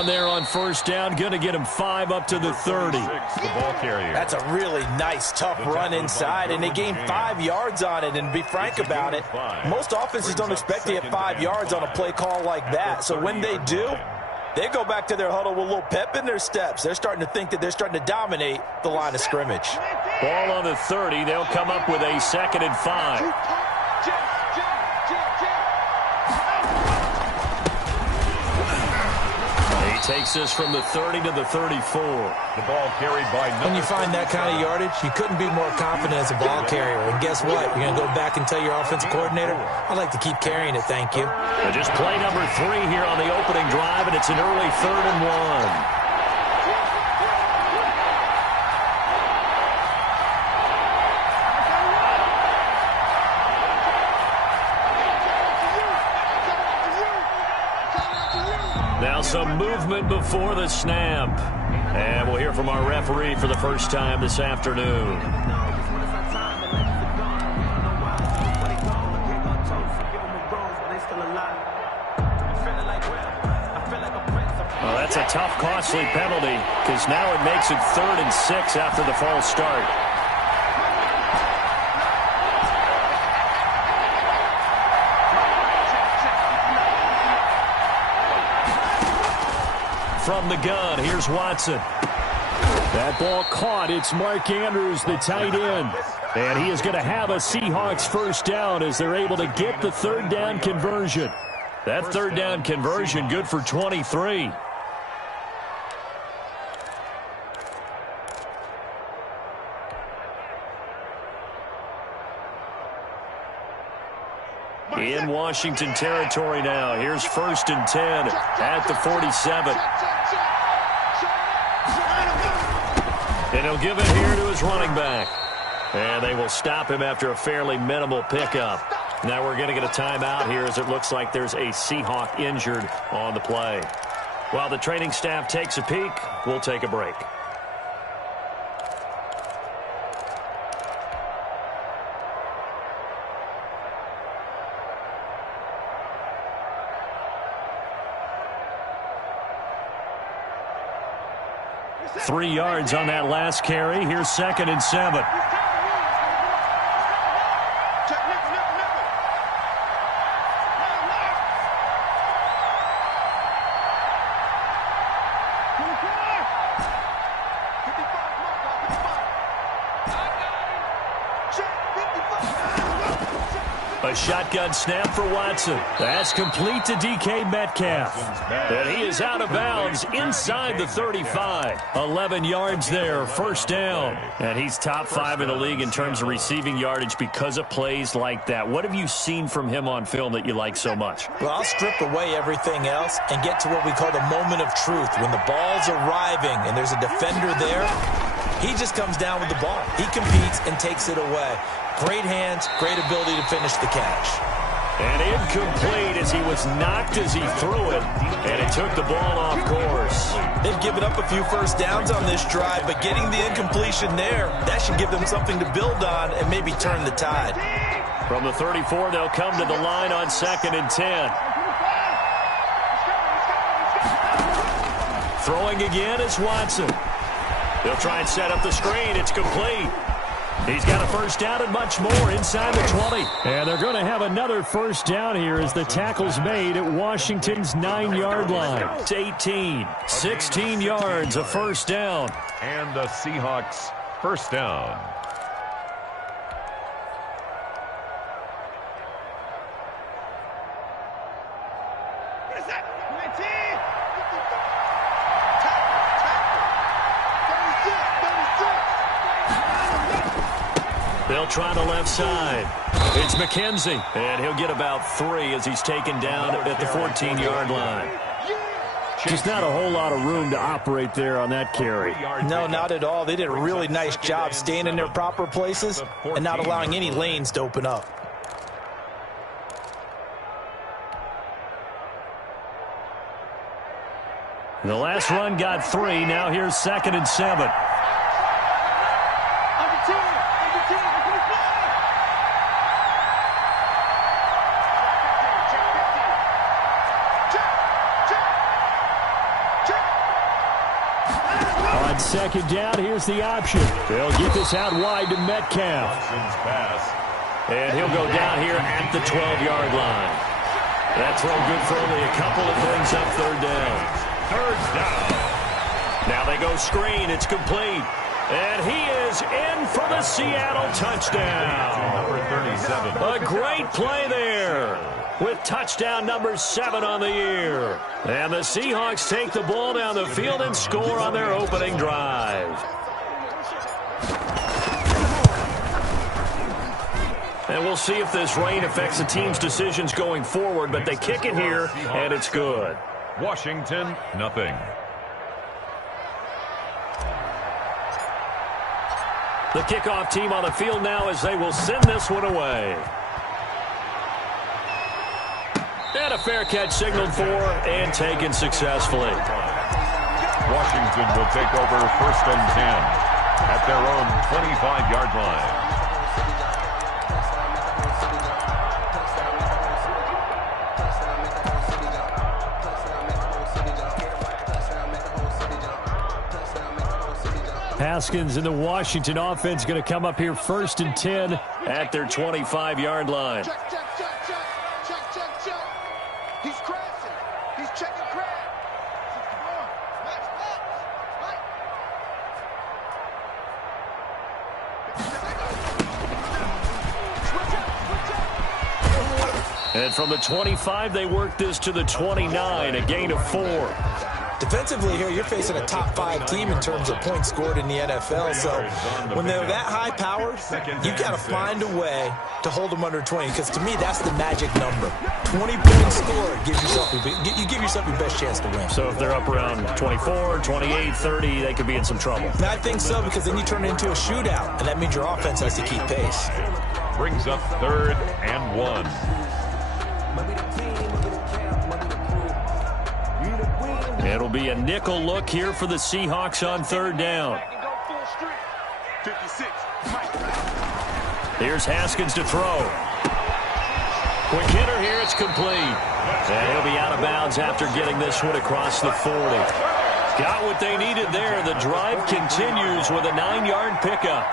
on there on first down. Going to get him 5 up to the 30. The ball carrier. That's a really nice, tough run inside, and they gained 5 yards on it. And to be frank about it, most offenses don't expect to get 5 yards on a play call like that. So when they do, they go back to their huddle with a little pep in their steps. They're starting to think that they're starting to dominate the line of scrimmage. Ball on the 30. They'll come up with a 2nd and 5. Takes us from the 30 to the 34. The ball carried by when you find that kind of yardage, you couldn't be more confident as a ball carrier. And guess what? You're going to go back and tell your offensive coordinator, I'd like to keep carrying it, thank you. Just play number 3 here on the opening drive, and it's an early 3rd and 1. Now some movement before the snap. And we'll hear from our referee for the first time this afternoon. Well, that's a tough, costly penalty because now it makes it 3rd and 6 after the false start. From the gun, here's Watson. That ball caught. It's Mark Andrews, the tight end. And he is going to have a Seahawks first down as they're able to get the 3rd down conversion. That 3rd down conversion good for 23. In Washington territory now. Here's 1st and 10 at the 47. And he'll give it here to his running back. And they will stop him after a fairly minimal pickup. Now we're going to get a timeout here as it looks like there's a Seahawk injured on the play. While the training staff takes a peek, we'll take a break. Three yards on that last carry. Here's 2nd and 7. A shotgun snap for Watson. That's complete to DK Metcalf. And he is out of bounds inside the 35. 11 yards there, first down. And he's top 5 in the league in terms of receiving yardage because of plays like that. What have you seen from him on film that you like so much? Well, I'll strip away everything else and get to what we call the moment of truth. When the ball's arriving and there's a defender there, he just comes down with the ball. He competes and takes it away. Great hands, great ability to finish the catch. And incomplete as he was knocked as he threw it, and it took the ball off course. They've given up a few first downs on this drive, but getting the incompletion there, that should give them something to build on and maybe turn the tide. From the 34, they'll come to the line on 2nd and 10. Throwing again is Watson. They'll try and set up the screen. It's complete. He's got a first down and much more inside the 20. And they're going to have another first down here as the tackle's made at Washington's 9-yard line. It's 18, 16 yards, a first down. And the Seahawks first down. They'll try the left side. It's McKenzie, and he'll get about 3 as he's taken down at the 14-yard line. Just not a whole lot of room to operate there on that carry. No, not at all. They did a really nice job staying in their proper places and not allowing any lanes to open up. The last run got 3. Now here's 2nd and 7. second down. Here's the option. They'll get this out wide to Metcalf. And he'll go down here at the 12-yard line. That throw good for only a couple. It brings up third down. Third down. Now they go screen. It's complete. And he is in for the Seattle touchdown. Number 37. A great play there with touchdown number 7 on the year. And the Seahawks take the ball down the field and score on their opening drive. And we'll see if this rain affects the team's decisions going forward, but they kick it here, and it's good. Washington, nothing. The kickoff team on the field now as they will send this one away. And a fair catch signaled for and taken successfully. Washington will take over 1st and 10 at their own 25-yard line. Haskins and the Washington offense going to come up here 1st and 10 at their 25-yard line. Check. He's crashing. He's checking crash. And from the 25, they work this to the 29, a gain of 4. Defensively here, you're facing a top 5 team in terms of points scored in the NFL. So when they're that high powered, you got to find a way to hold them under 20. Because to me, that's the magic number. 20 points scored gives yourself you give yourself your best chance to win. So if they're up around 24, 28, 30, they could be in some trouble. And I think so, because then you turn it into a shootout, and that means your offense has to keep pace. Brings up 3rd and 1. It'll be a nickel look here for the Seahawks on 3rd down. Here's Haskins to throw. Quick hitter here, it's complete. And he'll be out of bounds after getting this one across the 40. Got what they needed there. The drive continues with a 9-yard pickup.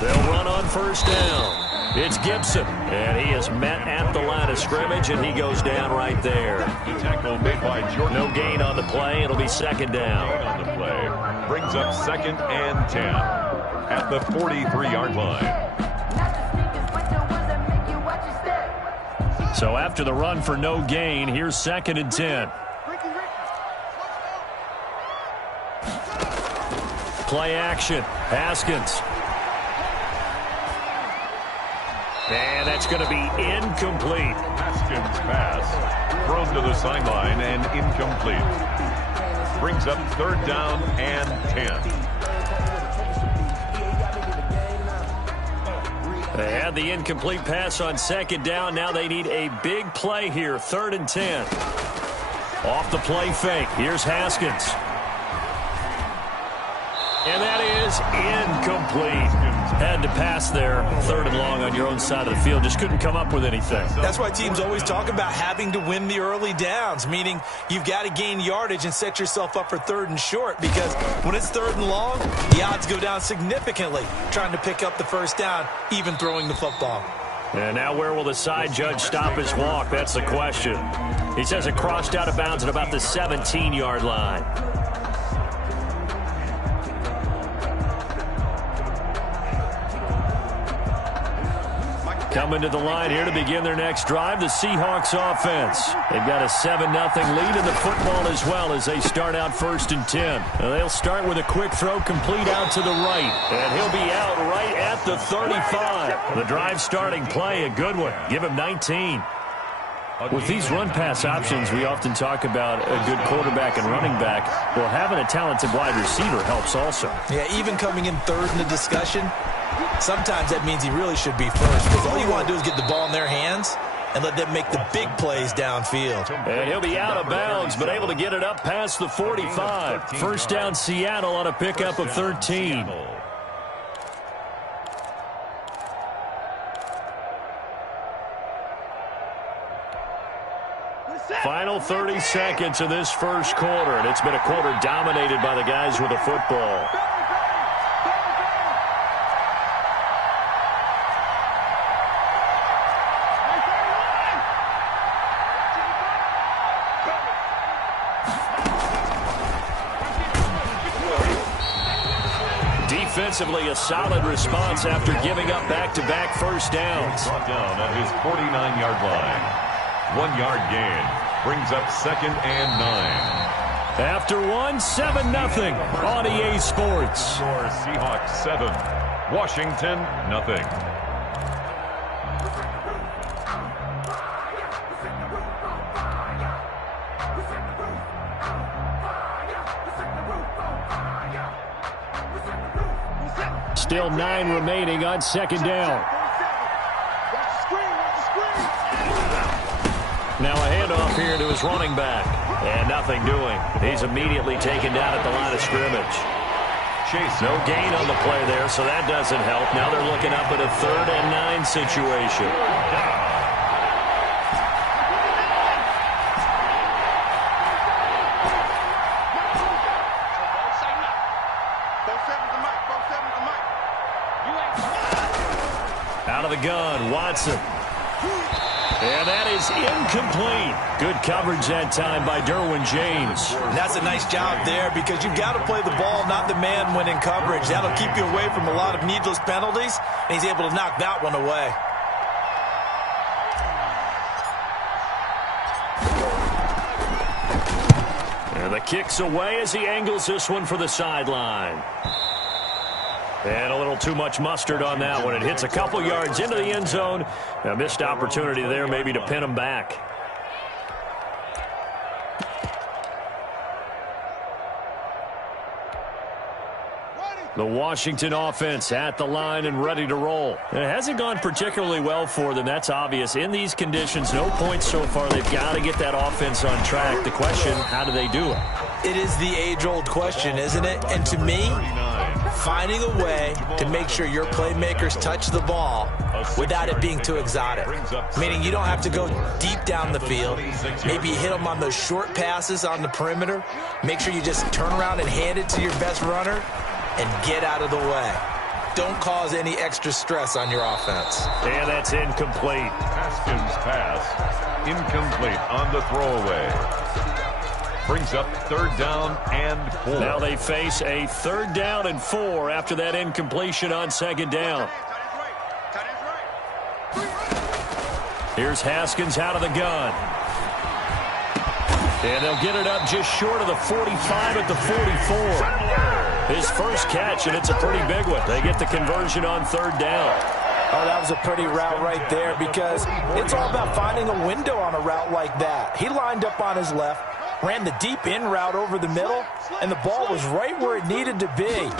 They'll run on 1st down. It's Gibson, and he is met at the line of scrimmage, and he goes down right there. The tackle made by Jordan. No gain on the play. It'll be 2nd down. On the play. Brings up 2nd and 10 at the 43-yard line. So after the run for no gain, here's 2nd and 10. Play action. Haskins. And that's going to be incomplete. Haskins' pass thrown to the sideline and incomplete. Brings up 3rd down and 10. They had the incomplete pass on 2nd down. Now they need a big play here. 3rd and 10. Off the play fake. Here's Haskins. And that is incomplete. Had to pass there, 3rd and long on your own side of the field. Just couldn't come up with anything. That's why teams always talk about having to win the early downs, meaning you've got to gain yardage and set yourself up for 3rd and short, because when it's 3rd and long, the odds go down significantly trying to pick up the 1st down, even throwing the football. And now where will the side judge stop his walk? That's the question. He says it crossed out of bounds at about the 17-yard line. Coming to the line here to begin their next drive, the Seahawks offense. They've got a 7-0 lead in the football as well as they start out 1st and 10. Now they'll start with a quick throw complete out to the right. And he'll be out right at the 35. The drive starting play, a good one. Give him 19. With these run-pass options, we often talk about a good quarterback and running back. Well, having a talented wide receiver helps also. Yeah, even coming in 3rd in the discussion, sometimes that means he really should be 1st, because all you want to do is get the ball in their hands, and let them make the big plays downfield. And he'll be out of bounds, but able to get it up past the 45. First down, Seattle on a pickup of 13. Final 30 seconds of this first quarter, and it's been a quarter dominated by the guys with the football. Defensively, a solid response after giving up back-to-back first downs. Brought down at his 49-yard line. 1 yard gain. Brings up 2nd and 9. After 7-0 on EA Sports. Score Seahawks 7. Washington nothing. Still 9 remaining on 2nd down. Now a handoff here to his running back. And nothing doing. He's immediately taken down at the line of scrimmage. Chase. No gain on the play there, so that doesn't help. Now they're looking up at a 3rd and 9 situation. Out of the gun, Watson. And that is incomplete. Good coverage that time by Derwin James. And that's a nice job there because you've got to play the ball, not the man when in coverage. That'll keep you away from a lot of needless penalties, and he's able to knock that one away. And the kick's away as he angles this one for the sideline. And a little too much mustard on that one. It hits a couple yards into the end zone. A missed opportunity there maybe to pin him back. The Washington offense at the line and ready to roll. It hasn't gone particularly well for them. That's obvious. In these conditions, no points so far. They've got to get that offense on track. The question, how do they do it? It is the age-old question, isn't it? And to me, finding a way to make sure your playmakers touch the ball without it being too exotic. Meaning you don't have to go deep down the field. Maybe you hit them on those short passes on the perimeter. Make sure you just turn around and hand it to your best runner and get out of the way. Don't cause any extra stress on your offense. And that's incomplete. Haskins' pass. Incomplete on the throwaway. Brings up 3rd down and 4. Now they face a 3rd down and 4 after that incompletion on 2nd down. Here's Haskins out of the gun. And they'll get it up just short of the 45 at the 44. His first catch, and it's a pretty big one. They get the conversion on 3rd down. Oh, that was a pretty route right there because it's all about finding a window on a route like that. He lined up on his left, ran the deep in route over the middle, and the ball was right where it needed to be.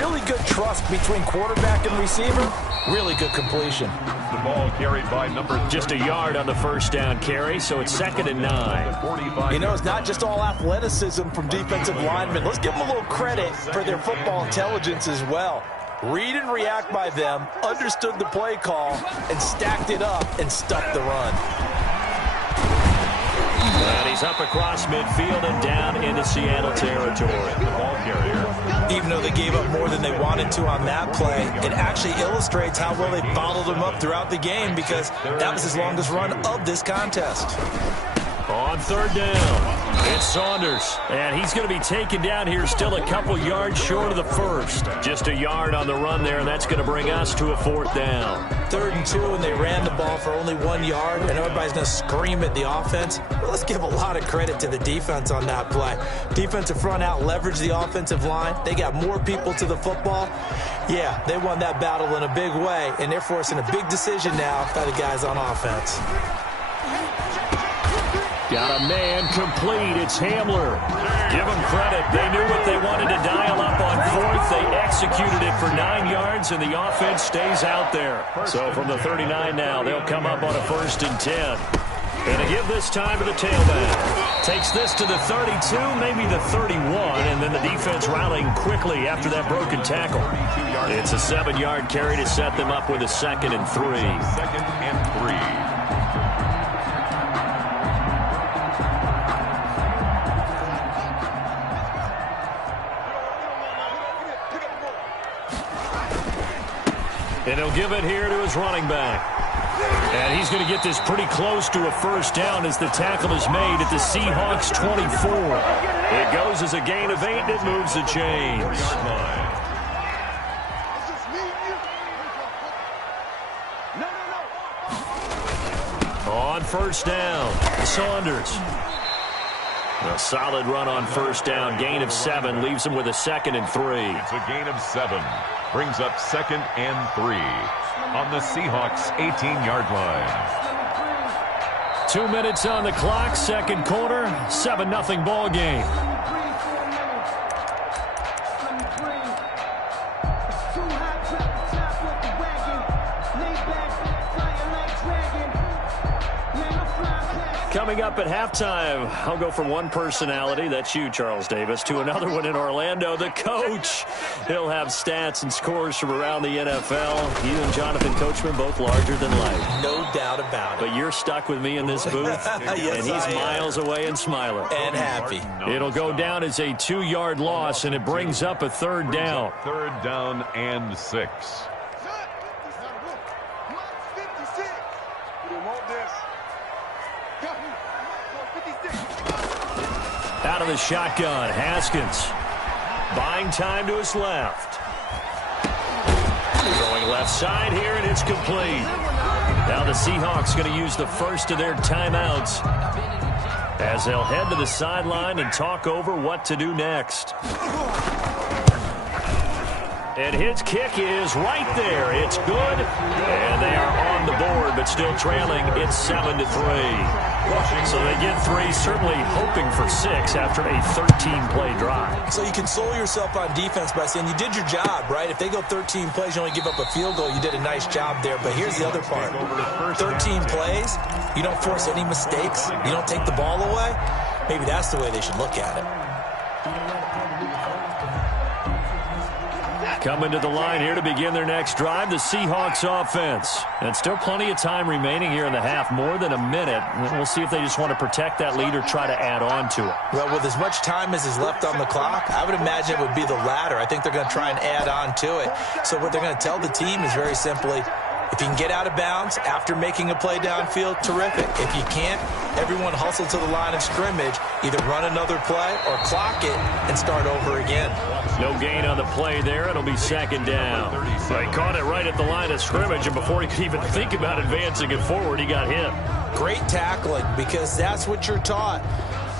Really good trust between quarterback and receiver. Really good completion. The ball carried by number just a yard on the first down carry, so it's 2nd and 9. You know, it's not just all athleticism from defensive linemen. Let's give them a little credit for their football intelligence as well. Read and react by them, understood the play call, and stacked it up and stuffed the run. And he's up across midfield and down into Seattle territory. The ball carrier. Even though they gave up more than they wanted to on that play, it actually illustrates how well they bottled them up throughout the game because that was his longest run of this contest. On 3rd down, it's Saunders, and he's going to be taken down here still a couple yards short of the first. Just a yard on the run there, and that's going to bring us to a 4th down. 3rd and 2, and they ran the ball for only 1 yard, and everybody's going to scream at the offense. But let's give a lot of credit to the defense on that play. Defensive front out leveraged the offensive line. They got more people to the football. Yeah, they won that battle in a big way, and they're forcing a big decision now by the guys on offense. Got a man complete. It's Hamler. Give them credit. They knew what they wanted to dial up on fourth. They executed it for 9 yards, and the offense stays out there. So from the 39 now, they'll come up on a 1st and 10. And to give this time to the tailback. Takes this to the 32, maybe the 31, and then the defense rallying quickly after that broken tackle. It's a 7-yard carry to set them up with a 2nd and 3. 2nd and 3. And he'll give it here to his running back. And he's going to get this pretty close to a 1st down as the tackle is made at the Seahawks 24. It goes as a gain of 8, and it moves the chains. On 1st down, Saunders. A solid run on 1st down. Gain of 7 leaves him with a 2nd and 3. It's a gain of 7. Brings up 2nd and 3 on the Seahawks 18-yard line. 2 minutes on the clock, 2nd quarter, 7-0 ball game. Coming up at halftime, I'll go from one personality, that's you, Charles Davis, to another one in Orlando, the coach. He'll have stats and scores from around the NFL. You and Jonathan Coachman both larger than life. No doubt about it. But you're stuck with me in this booth, yes, and he's miles away and smiling. And happy. It'll go down as a 2-yard loss, and it brings up a 3rd down. 3rd down and 6. Out of the shotgun, Haskins. Buying time to his left. Going left side here, and it's complete. Now the Seahawks going to use the first of their timeouts as they'll head to the sideline and talk over what to do next. And his kick is right there. It's good. And they are on the board, but still trailing. It's 7-3. So they get 3, certainly hoping for 6 after a 13-play drive. So you console yourself on defense by saying you did your job, right? If they go 13 plays, you only give up a field goal. You did a nice job there. But here's the other part. 13 plays, you don't force any mistakes. You don't take the ball away. Maybe that's the way they should look at it. Coming to the line here to begin their next drive, the Seahawks offense. And still plenty of time remaining here in the half, more than a minute. We'll see if they just want to protect that lead or try to add on to it. Well, with as much time as is left on the clock, I would imagine it would be the latter. I think they're going to try and add on to it. So what they're going to tell the team is very simply, if you can get out of bounds after making a play downfield, terrific. If you can't, everyone hustle to the line of scrimmage, either run another play or clock it and start over again. No gain on the play there. It'll be 2nd down. They caught it right at the line of scrimmage, and before he could even think about advancing it forward, he got hit. Great tackling, because that's what you're taught.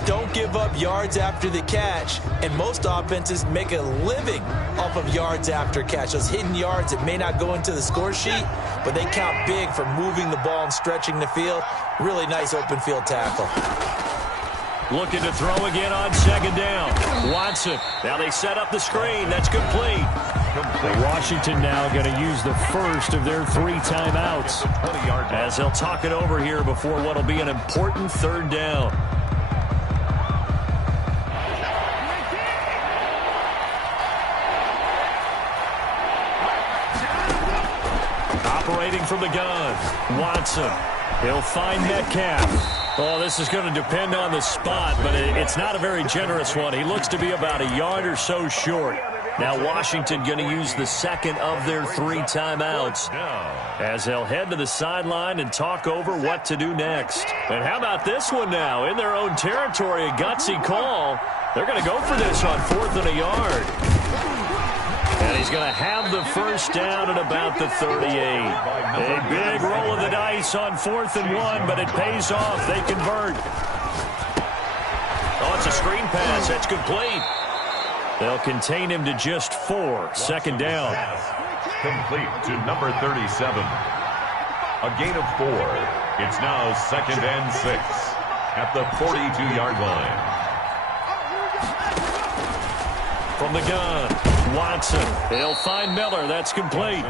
Don't give up yards after the catch, and most offenses make a living off of yards after catch. Those hidden yards that may not go into the score sheet, but they count big for moving the ball and stretching the field. Really nice open field tackle. Looking to throw again on 2nd down. Watson. Now they set up the screen. That's complete. Washington now going to use the first of their 3 timeouts as they'll talk it over here before what will be an important 3rd down. Operating from the gun, Watson. He'll find Metcalf. Oh, this is going to depend on the spot, but it's not a very generous one. He looks to be about a yard or so short. Now Washington going to use the 2nd of their 3 timeouts as they'll head to the sideline and talk over what to do next. And how about this one now? In their own territory, a gutsy call. They're going to go for this on 4th and a yard. And he's going to have the first down at about the 38. A big roll of the dice on 4th and 1, but it pays off. They convert. Oh, it's a screen pass. That's complete. They'll contain him to just 4. 2nd down. Complete to number 37. A gain of 4. It's now 2nd and 6. at the 42-yard line. From the gun, Watson. He'll find Miller. That's complete.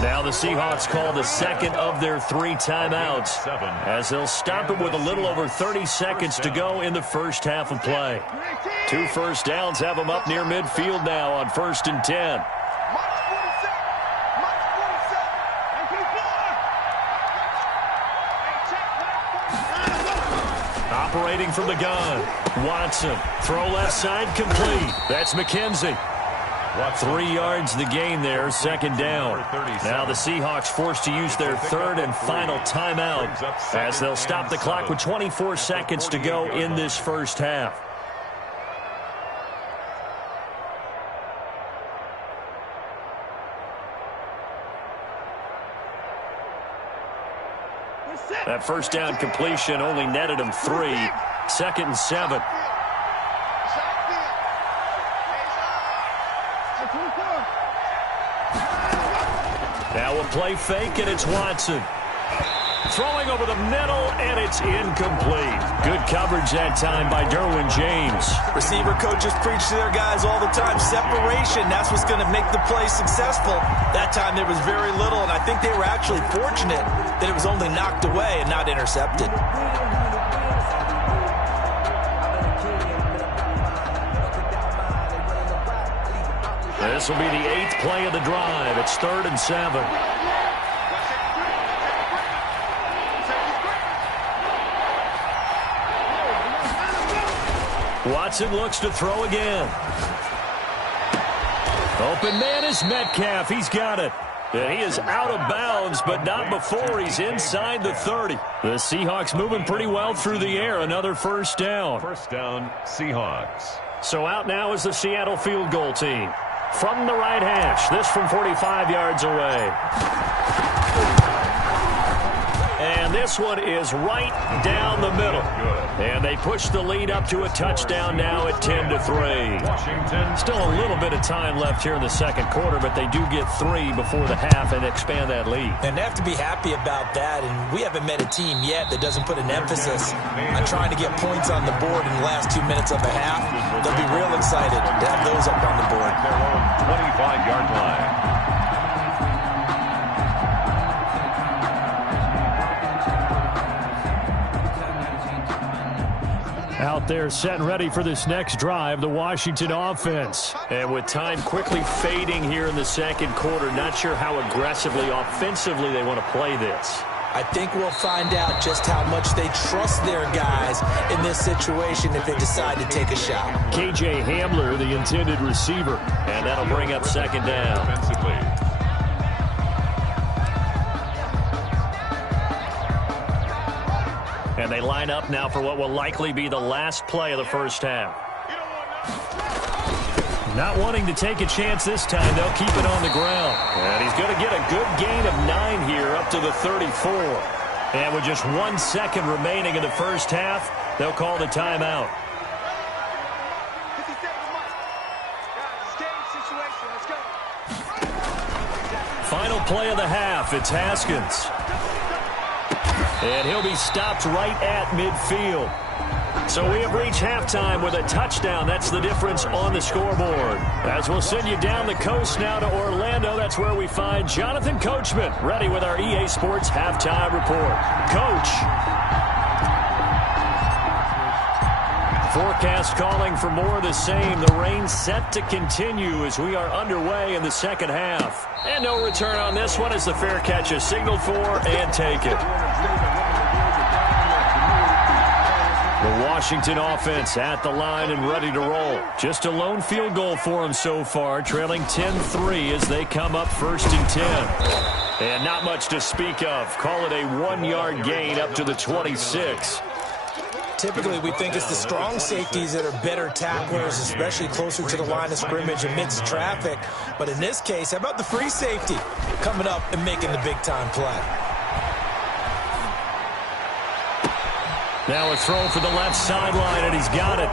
Now the Seahawks call the second of their 3 timeouts as they'll stop it with a little over 30 seconds to go in the first half of play. 2 first downs have them up near midfield now on 1st and 10. Operating from the gun, Watson. Throw left side complete. That's McKenzie. 3 yards the gain there, 2nd down. Now the Seahawks forced to use their 3rd and final timeout as they'll stop the clock with 24 seconds to go in this first half. That first down completion only netted him 3. 2nd and 7. Now a play fake, and it's Watson. Throwing over the middle, and it's incomplete. Good coverage that time by Derwin James. Receiver coaches preach to their guys all the time. Separation, that's what's going to make the play successful. That time there was very little, and I think they were actually fortunate that it was only knocked away and not intercepted. This will be the 8th play of the drive. It's 3rd and 7. Watson looks to throw again. Open man is Metcalf. He's got it. And he is out of bounds, but not before he's inside the 30. The Seahawks moving pretty well through the air. Another first down. First down, Seahawks. So out now is the Seattle field goal team. From the right hash, this from 45 yards away. And this one is right down the middle. And they push the lead up to a touchdown now at 10-3. Washington. Still a little bit of time left here in the second quarter, but they do get 3 before the half and expand that lead. And they have to be happy about that. And we haven't met a team yet that doesn't put an emphasis on trying to get points on the board in the last 2 minutes of a half. They'll be real excited to have those up on the board. Their own 25-yard line. Out there set and ready for this next drive, the Washington offense. And with time quickly fading here in the second quarter, not sure how aggressively, offensively they want to play this. I think we'll find out just how much they trust their guys in this situation if they decide to take a shot. KJ Hamler, the intended receiver, and that'll bring up 2nd down. Defensively. And they line up now for what will likely be the last play of the first half. Not wanting to take a chance this time, they'll keep it on the ground. And he's going to get a good gain of 9 here up to the 34. And with just 1 second remaining in the first half, they'll call the timeout. Final play of the half, it's Haskins. And he'll be stopped right at midfield. So we have reached halftime with a touchdown. That's the difference on the scoreboard. As we'll send you down the coast now to Orlando, that's where we find Jonathan Coachman, ready with our EA Sports Halftime Report. Coach. Forecast calling for more of the same. The rain set to continue as we are underway in the second half. And no return on this one as the fair catch is signaled for and taken. The Washington offense at the line and ready to roll. Just a lone field goal for them so far, trailing 10-3 as they come up 1st and 10. And not much to speak of. Call it a 1-yard gain up to the 26. Typically, we think it's the strong safeties that are better tacklers, especially closer to the line of scrimmage amidst traffic. But in this case, how about the free safety coming up and making the big-time play? Now a throw for the left sideline, and he's got it.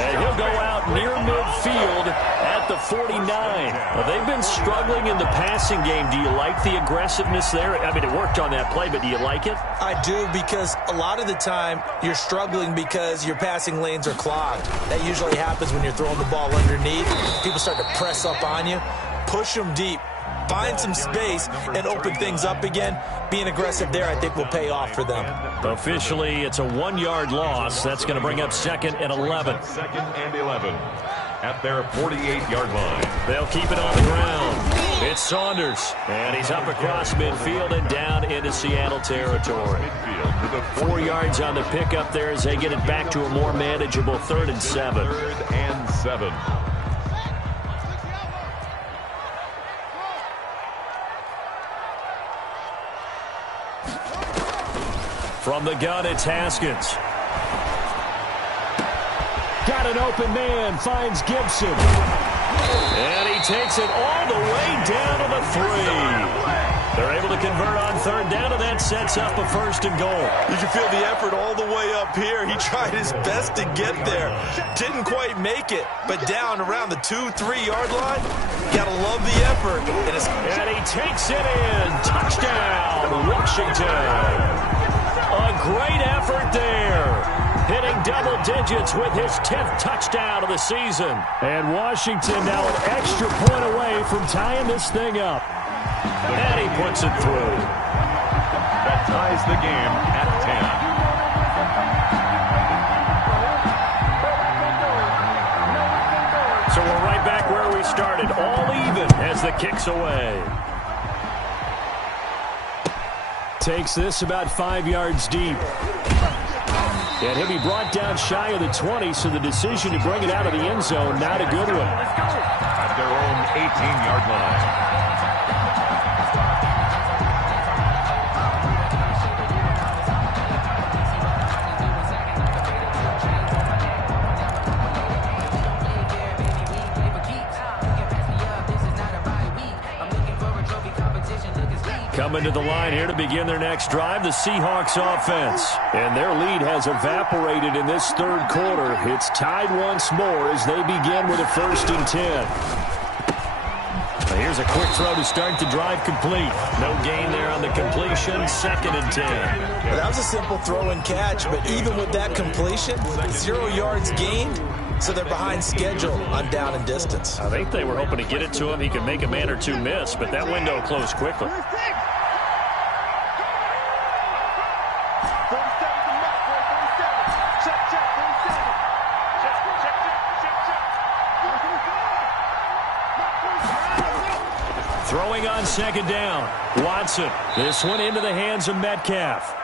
And he'll go out near midfield at the 49. Well, they've been struggling in the passing game. Do you like the aggressiveness there? I mean, it worked on that play, but do you like it? I do, because a lot of the time you're struggling because your passing lanes are clogged. That usually happens when you're throwing the ball underneath. People start to press up on you. Push them deep. Find some space and open things up again. Being aggressive there, I think, will pay off for them. Officially, it's a 1-yard loss. That's going to bring up 2nd and 11. 2nd and 11 at their 48-yard line. They'll keep it on the ground. It's Saunders, and he's up across midfield and down into Seattle territory. 4 yards on the pickup there as they get it back to a more manageable 3rd and 7. 3rd and 7. From the gun, it's Haskins. Got an open man, finds Gibson. And he takes it all the way down to the 3. They're able to convert on 3rd down, and that sets up a 1st and goal. You can feel the effort all the way up here. He tried his best to get there. Didn't quite make it, but down around the 2-3-yard line, you gotta love the effort. And he takes it in. Touchdown, Washington. A great effort there. Hitting double digits with his 10th touchdown of the season. And Washington now an extra point away from tying this thing up. And he puts it through. That ties the game at 10. So we're right back where we started, all even as the kick's away. Takes this about 5 yards deep. And he'll be brought down shy of the 20, so the decision to bring it out of the end zone, not a good one. At their own 18-yard line. Coming to the line here to begin their next drive, the Seahawks offense. And their lead has evaporated in this 3rd quarter. It's tied once more as they begin with a 1st and 10. Here's a quick throw to start the drive complete. No gain there on the completion, 2nd and 10. Well, that was a simple throw and catch, but even with that completion, 0 yards gained, so they're behind schedule on down and distance. I think they were hoping to get it to him. He could make a man or two miss, but that window closed quickly. Throwing on 2nd down. Watson. This one into the hands of Metcalf.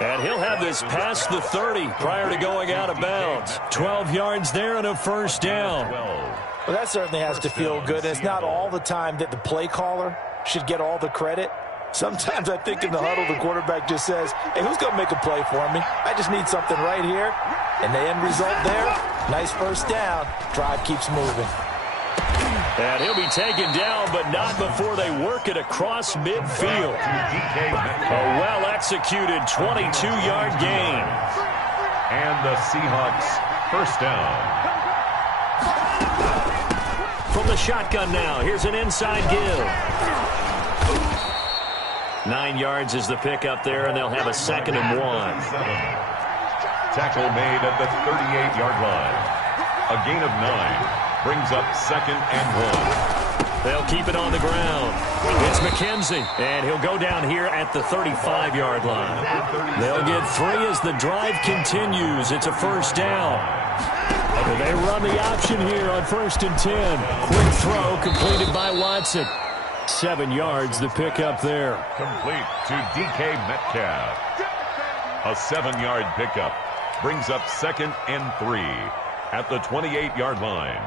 And he'll have this past the 30 prior to going out of bounds. 12 yards there and a 1st down. Well, that certainly has to feel good. It's not all the time that the play caller should get all the credit. Sometimes I think in the huddle, the quarterback just says, hey, who's going to make a play for me? I just need something right here. And the end result there, nice 1st down. Drive keeps moving. And he'll be taken down, but not before they work it across midfield. A well-executed 22-yard gain. And the Seahawks 1st down. From the shotgun now, here's an inside give. 9 yards is the pickup there, and they'll have a 2nd and 1. Tackle made at the 38-yard line. A gain of 9. Brings up 2nd and 1. They'll keep it on the ground. It's McKenzie, and he'll go down here at the 35-yard line. They'll get 3 as the drive continues. It's a 1st down. They run the option here on 1st and 10. Quick throw completed by Watson. 7 yards, the pickup there. Complete to DK Metcalf. A 7-yard pickup. Brings up 2nd and 3 at the 28-yard line.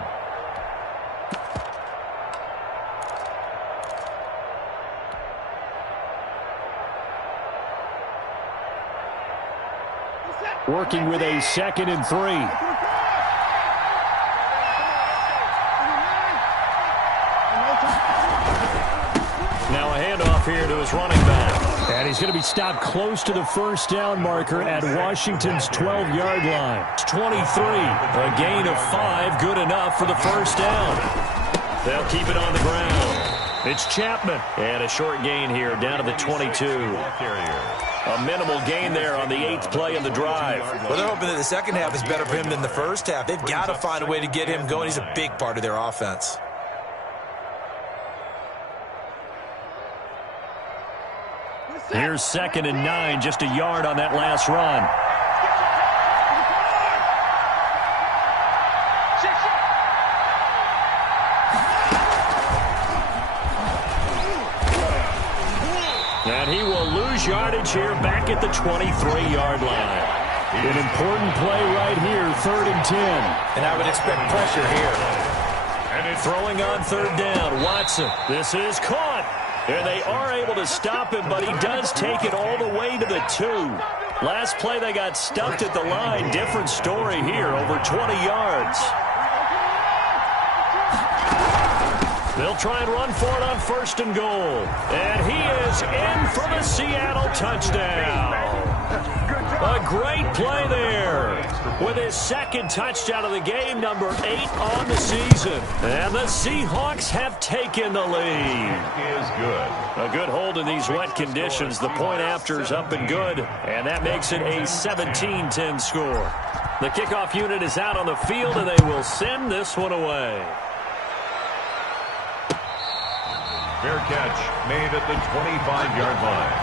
Working with a 2nd and 3. Now a handoff here to his running back. And he's going to be stopped close to the 1st down marker at Washington's 12-yard line. It's 23. A gain of 5, good enough for the 1st down. They'll keep it on the ground. It's Chapman. And a short gain here, down to the 22. A minimal gain there on the 8th play of the drive. Well, they're hoping that the second half is better for him than the first half. They've got to find a way to get him going. He's a big part of their offense. Here's 2nd and 9, just a yard on that last run. And he will lose yardage here back at the 23-yard line. An important play right here, 3rd and 10. And I would expect pressure here. And throwing on 3rd down, Watson. This is caught. And they are able to stop him, but he does take it all the way to the 2. Last play they got stuffed at the line. Different story here, over 20 yards. They'll try and run for it on 1st and goal. And he is in for the Seattle touchdown. A great play there with his 2nd touchdown of the game, number 8 on the season. And the Seahawks have taken the lead. Is good. A good hold in these wet conditions. The point after is up and good, and that makes it a 17-10 score. The kickoff unit is out on the field, and they will send this one away. Fair catch made at the 25-yard line.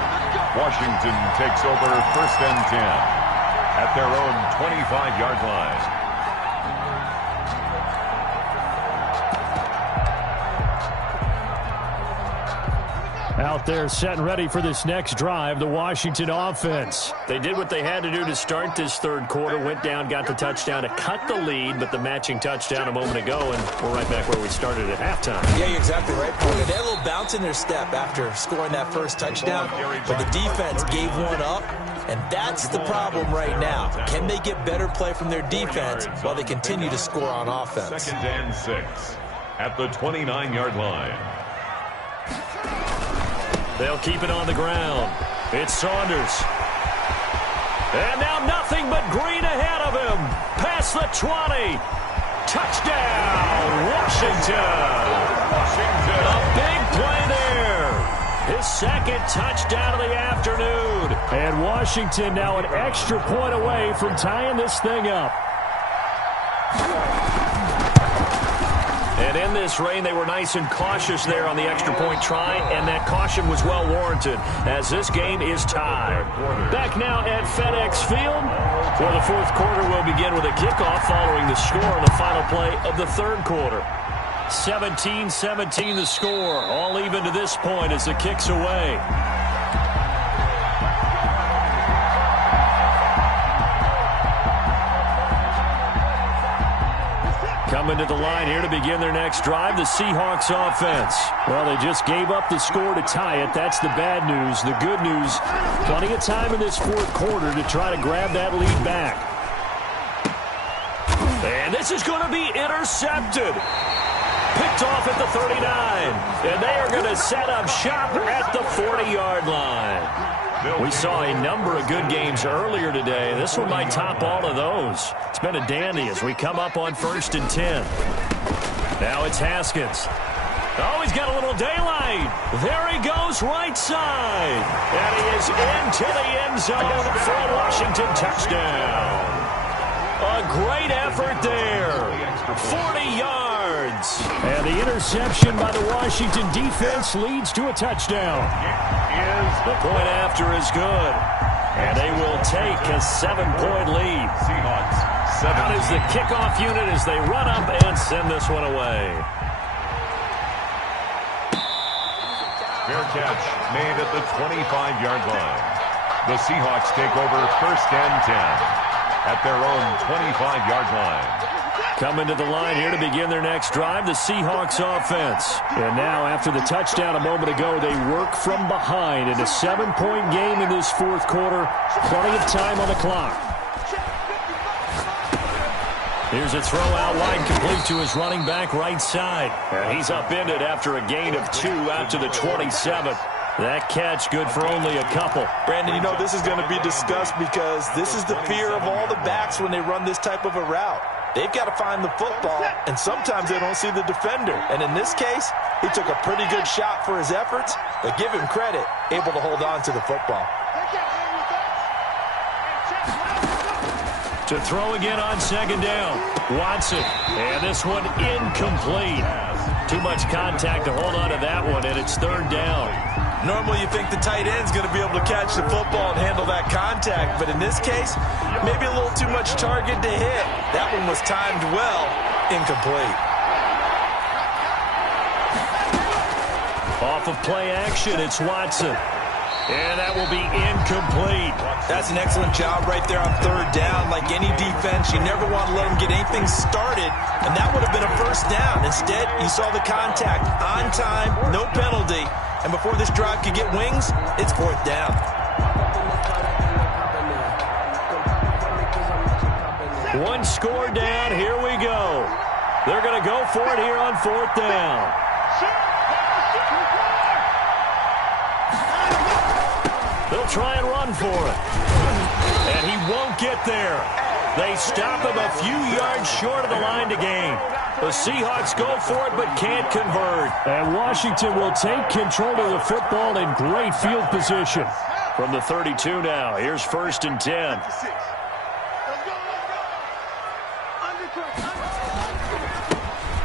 Washington takes over 1st and 10 at their own 25-yard line. Out there set and ready for this next drive, the Washington offense. They did what they had to do to start this 3rd quarter, went down, got the touchdown to cut the lead, but the matching touchdown a moment ago, and we're right back where we started at halftime. Yeah, you're exactly right. They had a little bounce in their step after scoring that first touchdown, but the defense gave one up, and that's the problem right now. Can they get better play from their defense while they continue to score on offense? 2nd and 6 at the 29-yard line. They'll keep it on the ground. It's Saunders. And now nothing but green ahead of him. Past the 20. Touchdown, Washington. A big play there. His 2nd touchdown of the afternoon. And Washington now an extra point away from tying this thing up. And in this rain, they were nice and cautious there on the extra point try, and that caution was well warranted as this game is tied. Back now at FedEx Field, where the 4th quarter will begin with a kickoff following the score on the final play of the 3rd quarter. 17-17 the score, all even to this point as the kick's away. Coming to the line here to begin their next drive, the Seahawks offense. Well, they just gave up the score to tie it. That's the bad news. The good news, plenty of time in this 4th quarter to try to grab that lead back. And this is going to be intercepted. Picked off at the 39. And they are going to set up shop at the 40-yard line. We saw a number of good games earlier today. This one might top all of those. It's been a dandy as we come up on 1st and 10. Now it's Haskins. Oh, he's got a little daylight. There he goes, right side. And he is into the end zone for a Washington touchdown. A great effort there. 40 yards. And the interception by the Washington defense leads to a touchdown. The point after is good. And they will take a 7-point lead. Seahawks. Out is the kickoff unit as they run up and send this one away. Fair catch made at the 25-yard line. The Seahawks take over 1st and 10 at their own 25-yard line. Coming to the line here to begin their next drive, the Seahawks offense. And now, after the touchdown a moment ago, they work from behind in a 7-point game in this 4th quarter. Plenty of time on the clock. Here's a throw out wide, complete to his running back right side. And he's upended after a gain of 2 out to the 27. That catch good for only a couple. Brandon, you know this is going to be discussed because this is the fear of all the backs when they run this type of a route. they've got to find the football, and sometimes they don't see the defender. And in this case, he took a pretty good shot for his efforts, but give him credit, able to hold on to the football. To throw again on second down. Watson. And this one incomplete. Too much contact to hold on to that one, and it's third down. Normally you think the tight end's going to be able to catch the football and handle that contact, but in this case, maybe a little too much target to hit. That one was timed well, incomplete. Off of play action, it's Watson. And that will be incomplete. That's an excellent job right there on third down. Like any defense, you never want to let them get anything started, and that would have been a first down. Instead, you saw the contact on time, no penalty, and before this drive could get wings, it's fourth down. One score down, here we go. They're going to go for it here on fourth down. They'll try and run for it. And he won't get there. They stop him a few yards short of the line to gain. The Seahawks go for it but can't convert. And Washington will take control of the football in great field position. From the 32 now, here's first and 10.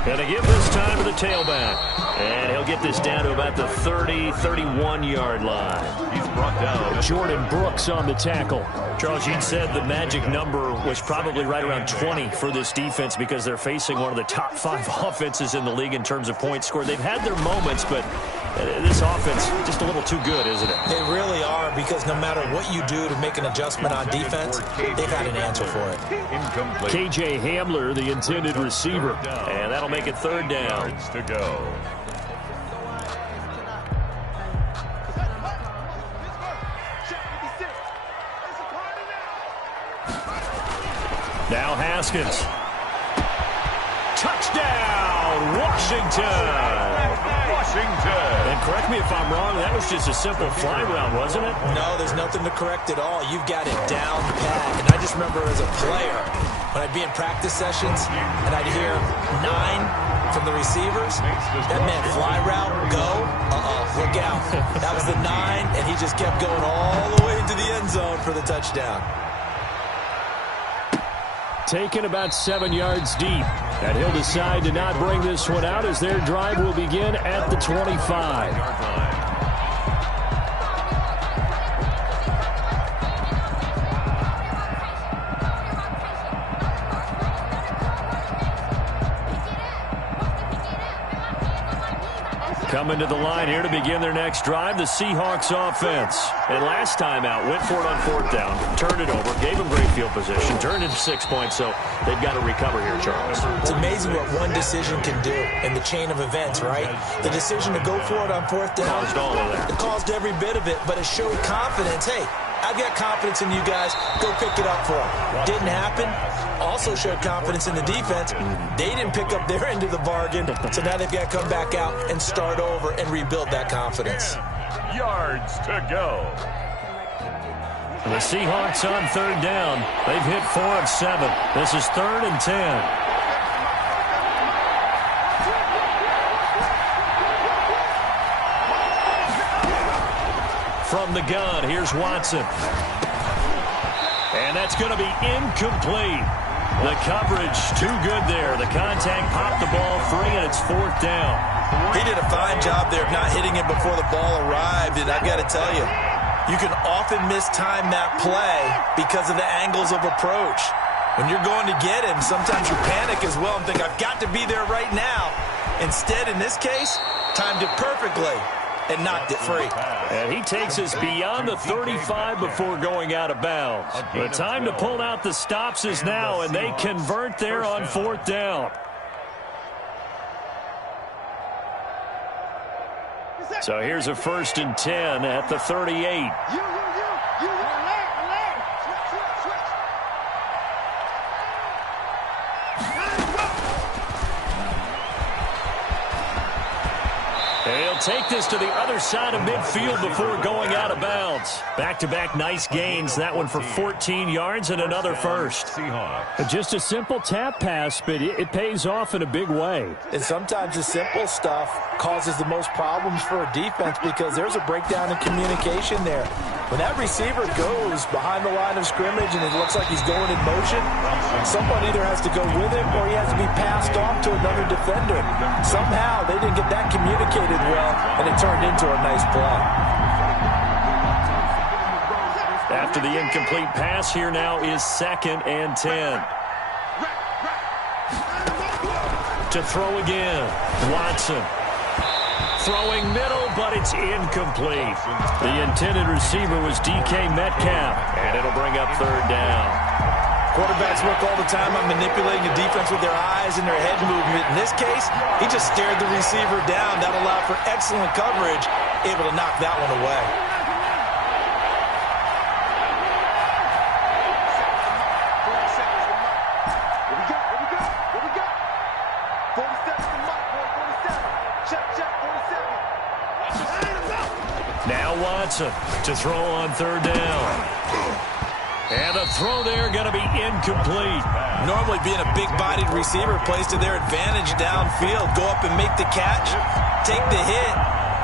Going to give this time to the tailback. And he'll get this down to about the 30, 31-yard line. He's brought down. Jordan Brooks on the tackle. Charles, you said the magic number was probably right around 20 for this defense because they're facing one of the top 5 offenses in the league in terms of points scored. They've had their moments, but this offense just a little too good, isn't it? They really are, because no matter what you do to make an adjustment on defense, they've had an answer for it. KJ Hamler, the intended receiver, and that'll make it third down. Yards to go. Now Haskins. Touchdown, Washington. And correct me if I'm wrong, that was just a simple fly route, wasn't it? No, there's nothing to correct at all. You've got it down pat. And I just remember as a player, when I'd be in practice sessions and I'd hear 9 from the receivers, that meant fly route, go, look out. That was the 9, and he just kept going all the way into the end zone for the touchdown. Taken about 7 yards deep. And he'll decide to not bring this one out as their drive will begin at the 25. Coming to the line here to begin their next drive, the Seahawks offense. And last time out, went for it on fourth down, turned it over, gave them great field position, turned into 6 points, so they've got to recover here, Charles. It's amazing what one decision can do in the chain of events, right? The decision to go for it on fourth down. Caused all of that. It caused every bit of it, but it showed confidence. Hey, I've got confidence in you guys. Go pick it up for them. Didn't happen. Also showed confidence in the defense. They didn't pick up their end of the bargain, so now they've got to come back out and start over and rebuild that confidence. Yards to go. The Seahawks on third down. They've hit 4 of 7. This is 3rd and 10. From the gun, here's Watson. And that's going to be incomplete. The coverage too good there. The contact popped the ball free, and it's 4th down. He did a fine job there of not hitting him before the ball arrived, and I've got to tell you, you can often mistime that play because of the angles of approach. When you're going to get him, sometimes you panic as well and think, I've got to be there right now. Instead, in this case, timed it perfectly and knocked it free. And he takes us beyond the 35 before going out of bounds. The time to pull out the stops is now, and they convert there on 4th down. So here's a 1st and 10 at the 38. He'll take this to the other side of midfield before going out of bounds. Back-to-back nice gains. That one for 14 yards and another first. Just a simple tap pass, but it pays off in a big way. And sometimes the simple stuff causes the most problems for a defense because there's a breakdown in communication there. When that receiver goes behind the line of scrimmage and it looks like he's going in motion, someone either has to go with him or he has to be passed off to another defender. Somehow they didn't get that communicated well, and it turned into a nice play. After the incomplete pass, here now is 2nd and 10. To throw again, Watson. Throwing middle, but it's incomplete. The intended receiver was DK Metcalf, and it'll bring up 3rd down. Quarterbacks work all the time on manipulating the defense with their eyes and their head movement. In this case, he just stared the receiver down. That allowed for excellent coverage, able to knock that one away. Now Watson to throw on 3rd down. And the throw there going to be incomplete. Normally being a big-bodied receiver plays to their advantage downfield. Go up and make the catch, take the hit,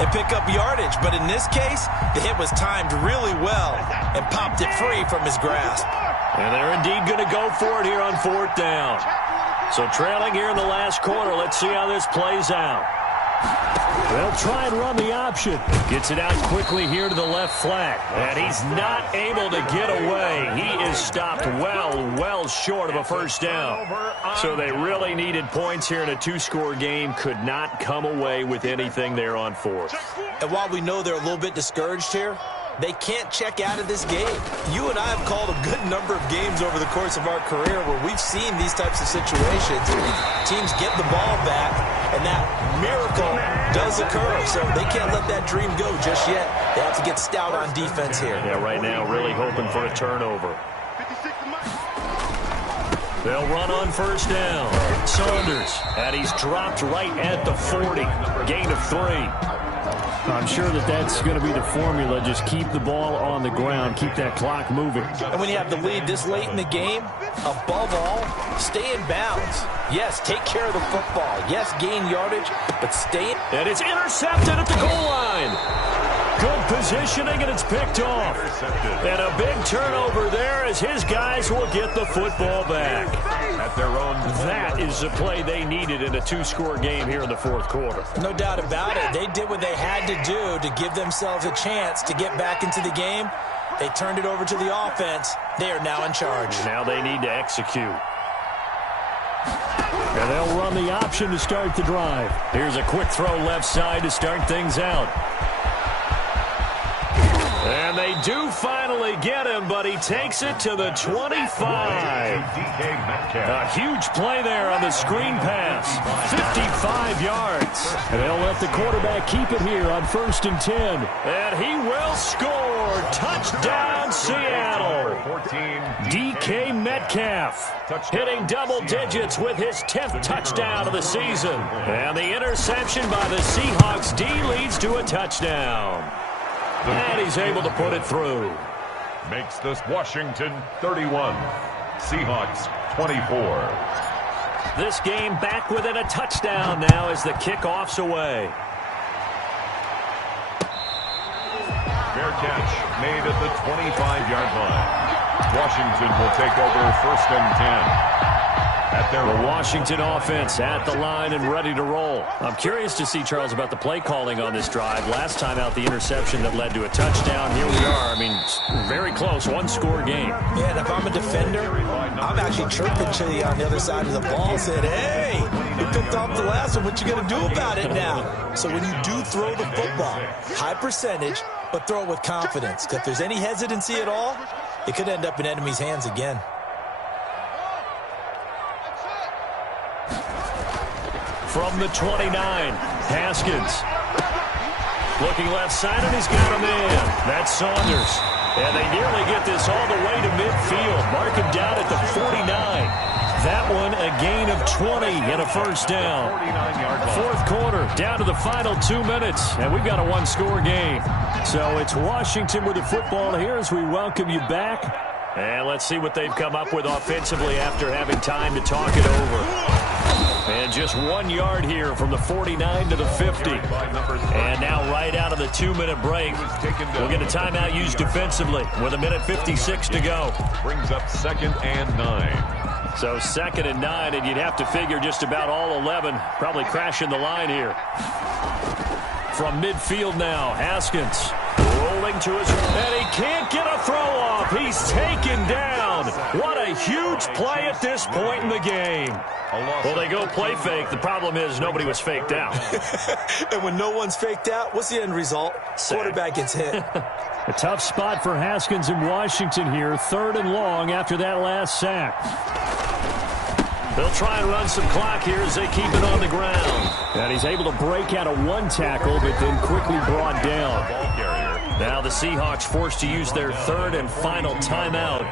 and pick up yardage. But in this case, the hit was timed really well and popped it free from his grasp. And they're indeed going to go for it here on 4th down. So trailing here in the last quarter. Let's see how this plays out. They'll try and run the option. Gets it out quickly here to the left flat. And he's not able to get away. He is stopped well short of a 1st down. So they really needed points here in a 2-score game. Could not come away with anything there on 4th. And while we know they're a little bit discouraged here, they can't check out of this game. You and I have called a good number of games over the course of our career where we've seen these types of situations. Teams get the ball back, and that miracle does occur. So they can't let that dream go just yet. They have to get stout on defense here. Yeah, right now really hoping for a turnover. They'll run on 1st down. Saunders, and he's dropped right at the 40. Gain of 3. I'm sure that's going to be the formula. Just keep the ball on the ground. Keep that clock moving. And when you have the lead this late in the game, above all, stay in bounds. Yes, take care of the football. Yes, gain yardage, but stay in. And it's intercepted at the goal line. Good positioning, and it's picked off. And a big turnover there as his guys will get the football back. At their own. That is the play they needed in a 2-score game here in the 4th quarter. No doubt about it. They did what they had to do to give themselves a chance to get back into the game. They turned it over to the offense. They are now in charge. Now they need to execute. And they'll run the option to start the drive. Here's a quick throw left side to start things out. And they do finally get him, but he takes it to the 25. A huge play there on the screen pass. 55 yards. And they'll let the quarterback keep it here on 1st and 10. And he will score. Touchdown, Seattle. DK Metcalf hitting double digits with his 10th touchdown of the season. And the interception by the Seahawks D leads to a touchdown. And he's able to put it through. Makes this Washington 31. Seahawks 24. This game back within a touchdown now as the kickoff's away. Fair catch made at the 25-yard line. Washington will take over 1st and 10. The Washington offense at the line and ready to roll. I'm curious to see, Charles, about the play calling on this drive. Last time out, the interception that led to a touchdown. Here we are. I mean, very close, 1-score game. Yeah, and if I'm a defender, I'm actually chirping to you on the other side of the ball, saying, hey, you picked off the last one. What you going to do about it now? So when you do throw the football, high percentage, but throw it with confidence. Because if there's any hesitancy at all, it could end up in enemy's hands again. From the 29, Haskins. Looking left side, and he's got him in. That's Saunders. And they nearly get this all the way to midfield. Mark him down at the 49. That one a gain of 20 and a first down. Fourth quarter, down to the final 2 minutes, and we've got a one-score game. So it's Washington with the football here as we welcome you back. And let's see what they've come up with offensively after having time to talk it over. And just 1 yard here from the 49 to the 50. And now right out of the 2-minute break, we'll get a timeout used defensively with 1:56 to go. Brings up 2nd and 9. So 2nd and 9, and you'd have to figure just about all 11 probably crashing the line here. From midfield now, Haskins rolling to his, and he can't get a throw off. He's taken down. What a huge play at this point in the game. Well, they go play fake. The problem is nobody was faked out. And when no one's faked out, what's the end result? Quarterback gets hit. A tough spot for Haskins in Washington here. 3rd and long after that last sack. They'll try and run some clock here as they keep it on the ground. And he's able to break out of one tackle, but then quickly brought down. Now the Seahawks forced to use their 3rd and final timeout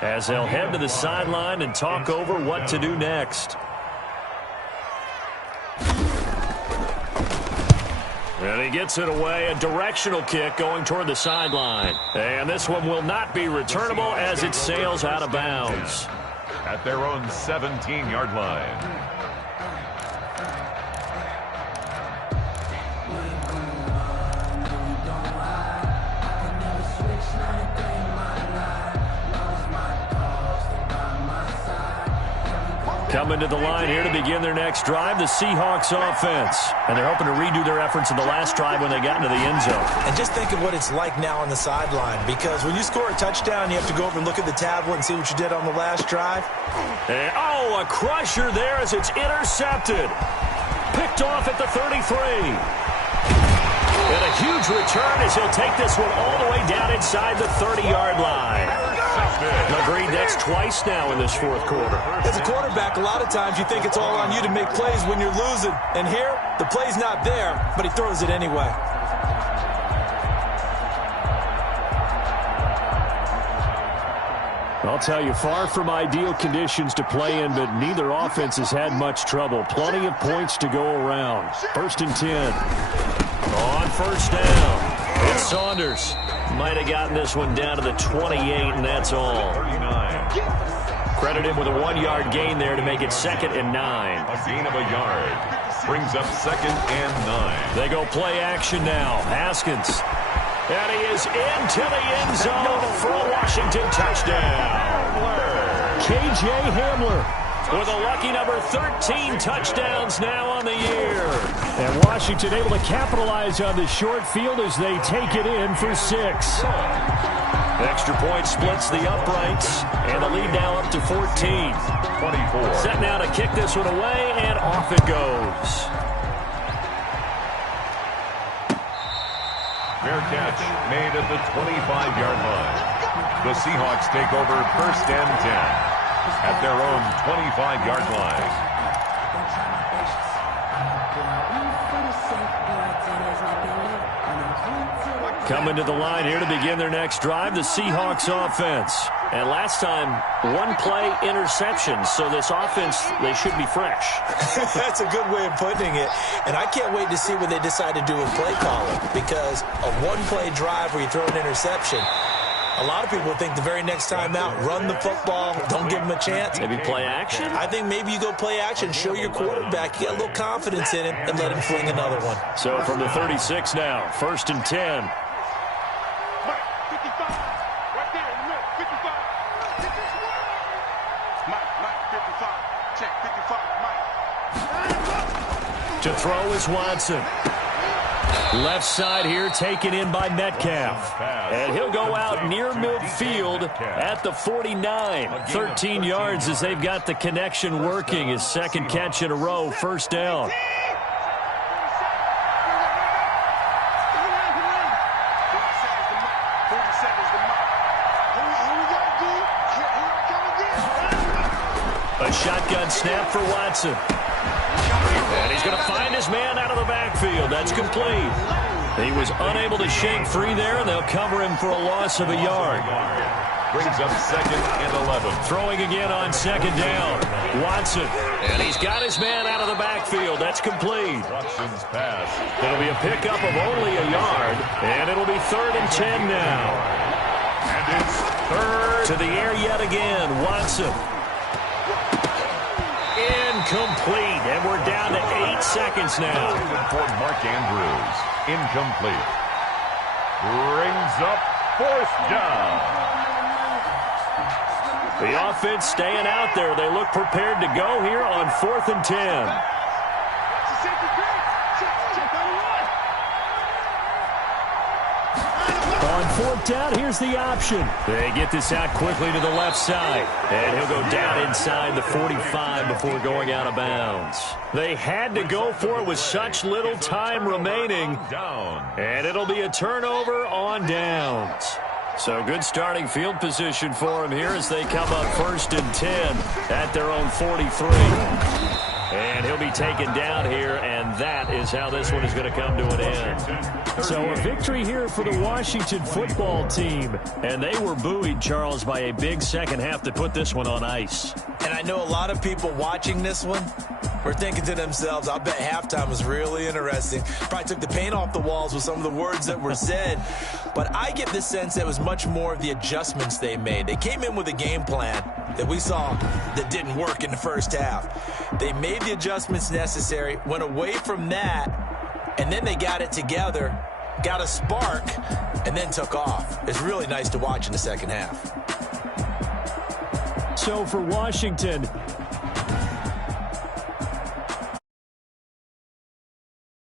as they'll head to the sideline and talk over what to do next. And he gets it away, a directional kick going toward the sideline. And this one will not be returnable as it sails out of bounds. At their own 17-yard line. Coming to the line here to begin their next drive, the Seahawks offense. And they're hoping to redo their efforts in the last drive when they got into the end zone. And just think of what it's like now on the sideline, because when you score a touchdown, you have to go over and look at the tablet and see what you did on the last drive. And, a crusher there as it's intercepted. Picked off at the 33. And a huge return as he'll take this one all the way down inside the 30-yard line. Agreed, that's twice now in this fourth quarter. As a quarterback, a lot of times you think it's all on you to make plays when you're losing. And here, the play's not there, but he throws it anyway. I'll tell you, far from ideal conditions to play in, but neither offense has had much trouble. Plenty of points to go around. 1st and 10. On first down, it's Saunders. Might have gotten this one down to the 28, and that's all. 39. Credit him with a 1-yard gain there to make it 2nd and 9. A gain of a yard. Brings up 2nd and 9. They go play action now. Haskins. And he is into the end zone for a Washington touchdown. K.J. Hamler with a lucky number 13 touchdowns now on the year. And Washington able to capitalize on the short field as they take it in for 6. Extra point splits the uprights, and the lead now up to 14. 24. Set now to kick this one away, and off it goes. Fair catch made at the 25-yard line. The Seahawks take over 1st and 10 at their own 25-yard line. Coming to the line here to begin their next drive, the Seahawks offense. And last time, 1-play interception, so this offense, they should be fresh. That's a good way of putting it. And I can't wait to see what they decide to do with play calling, because a 1-play drive where you throw an interception, a lot of people think the very next time out, run the football, don't give them a chance. Maybe play action? I think maybe you go play action, show your quarterback, you got a little confidence in him, and let him fling another one. So from the 36 now, 1st and 10. To throw is Watson. Left side here taken in by Metcalf. And he'll go out near midfield at the 49. 13 yards as they've got the connection working. His 2nd catch in a row, 1st down. A shotgun snap for Watson. And he's going to find his man out of the backfield. That's complete. He was unable to shake free there, and they'll cover him for a loss of a yard. Brings up 2nd and 11. Throwing again on 2nd down. Watson. And he's got his man out of the backfield. That's complete. Watson's pass. It'll be a pickup of only a yard. And it'll be 3rd and 10 now. And it's 3rd. To the air yet again. Watson. Incomplete. And we're down to 8 seconds now. For Mark Andrews. Incomplete. Brings up 4th down. The offense staying out there. They look prepared to go here on 4th and 10. On 4th down, here's the option. They get this out quickly to the left side. And he'll go down inside the 45 before going out of bounds. They had to go for it with such little time remaining. And it'll be a turnover on downs. So good starting field position for him here as they come up 1st and 10 at their own 43. And he'll be taken down here, and that is how this one is going to come to an end. So a victory here for the Washington football team. And they were buoyed, Charles, by a big second half that put this one on ice. And I know a lot of people watching this one were thinking to themselves, I bet halftime was really interesting. Probably took the paint off the walls with some of the words that were said. But I get the sense that it was much more of the adjustments they made. They came in with a game plan that we saw that didn't work in the first half. They made the adjustments necessary, went away from that, and then they got it together, got a spark, and then took off. It's really nice to watch in the second half. So for Washington,